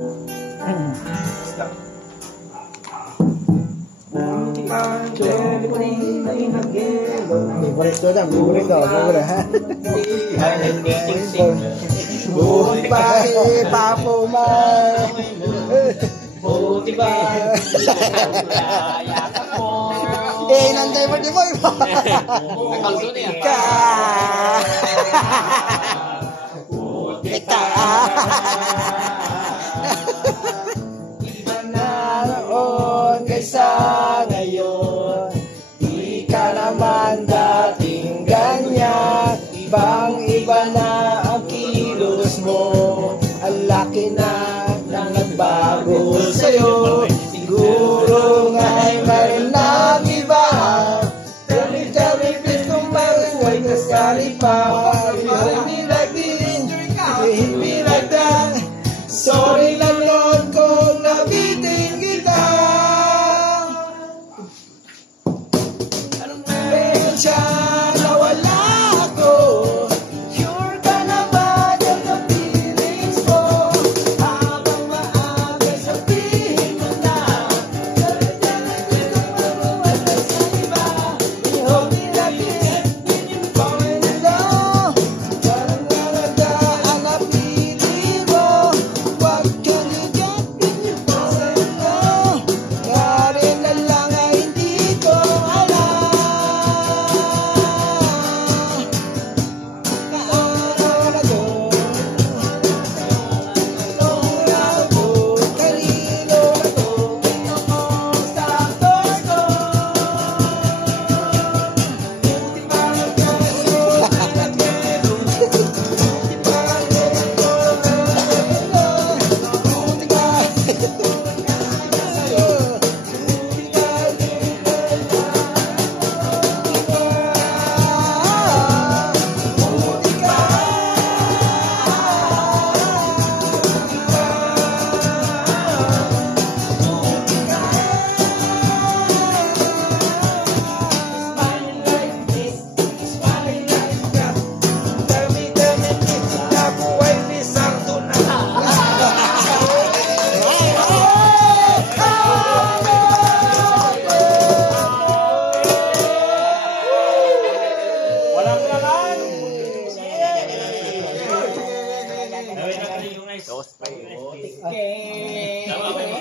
Stop. Favorito lang, favorito, favorito, ha? Buti pa, papo man. Buti ba? Nanday mo di mo. Ka. Kita. Iba na noon kaysa ngayon. Di ka naman dating ganyan. Ibang-iba na ang kilos mo. Ang laki na nang nagbago sa'yo. Siguro nga'y mayroon na iba. Tell me please kung maruhay ka sa lipa. Hit me like this, hit me like that. Sorry na Lord kung nabitin kita. Anong meron siya na wala ako? Sure ka na ba dyan ang feelings mo? Habang maaga sabihin mo na. Dali-dali kung maruhay ka sa iba. I-hold me like this, falling in love. Parang naladaan na pili mo. What can you get when you fall in love? Yari na lang ay hindi ko alam. Kaaraw na to, araw ko, kanino na to, kumusta ang tos ko? Buti ba nagkaroon ng nagmeron? Buti ba nagkaroon ng nagmeron? Buti ba sa'yo? Buti ba Walang laman. Dos pa yun. Tama ba yun?